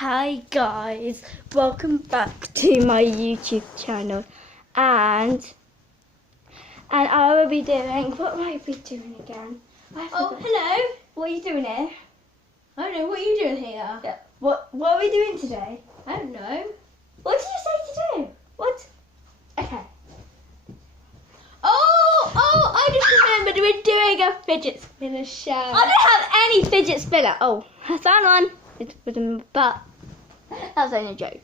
Hi guys, welcome back to my YouTube channel, and I will be doing, what will I be doing again? Oh, hello. What are you doing here? I don't know. What are you doing here? Yeah. What are we doing today? I don't know. What did you say to do? What? Okay. Oh, I just remembered we're doing a fidget spinner show. I don't have any fidget spinner. Oh, I found one. It was in my butt. That was only a joke.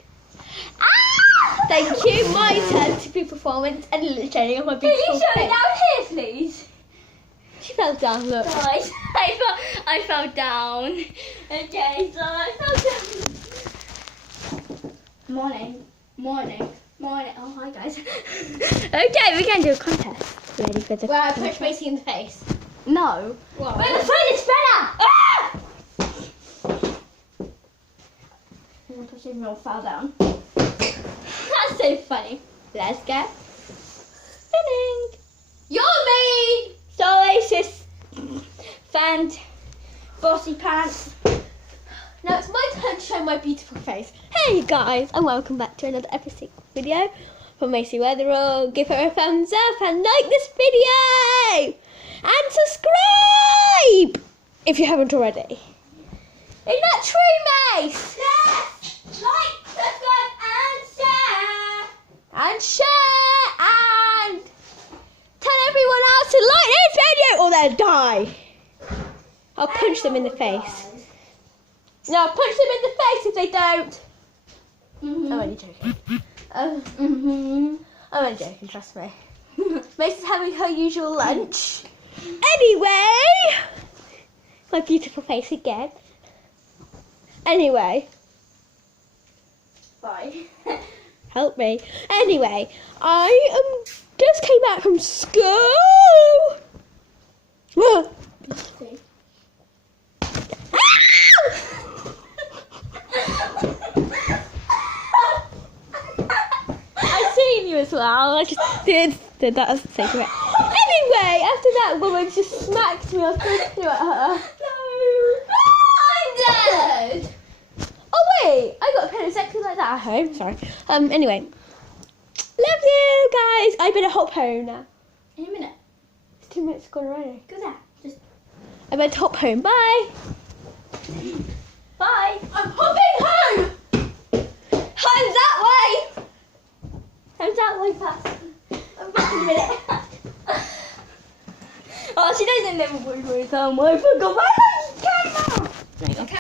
Ah! Thank you. My turn to be performance and showing off my Can you beautiful show me face. down here, please? She fell down, look. Guys, I fell down. Okay, so I fell down. Morning. Oh, hi guys. Okay, we're going to do a contest. Ready for the Where I contest? push Macy in the face. No. What? We're the fidget spinner! Ah! I'm pushing me all fell down. That's so funny. Let's get spinning. You're mean. Sorry, sis. Fand. Bossy pants. Now it's my turn to show my beautiful face. Hey guys, and welcome back to another episode video from Macy Weatherall. Give her a thumbs up and like this video and subscribe if you haven't already. Is that true, Mace? Yes. Like, subscribe, and share. And share and tell everyone else to like this video or they'll die. I'll punch them in the face. No, I'll punch them in the face if they don't. I'm only joking. I'm only joking, trust me. Mason's having her usual lunch. Anyway, my beautiful face again. Anyway. Bye. Help me. Anyway, I just came back from school. Whoa. I seen you as well. I just did that as the sake of it. Anyway, after that woman just smacked me. I threw at her. No. I'm dead. Oh wait, I got kind of exactly like that at home. Sorry. Anyway, love you guys. I better hop home now. In a minute. It's 2 minutes gone already. Go there. Just. I better hop home. Bye. Bye. I'm hopping home. Home's that way. Home's that way fast. I'm back in a minute. Oh, she doesn't never worry. I forgot my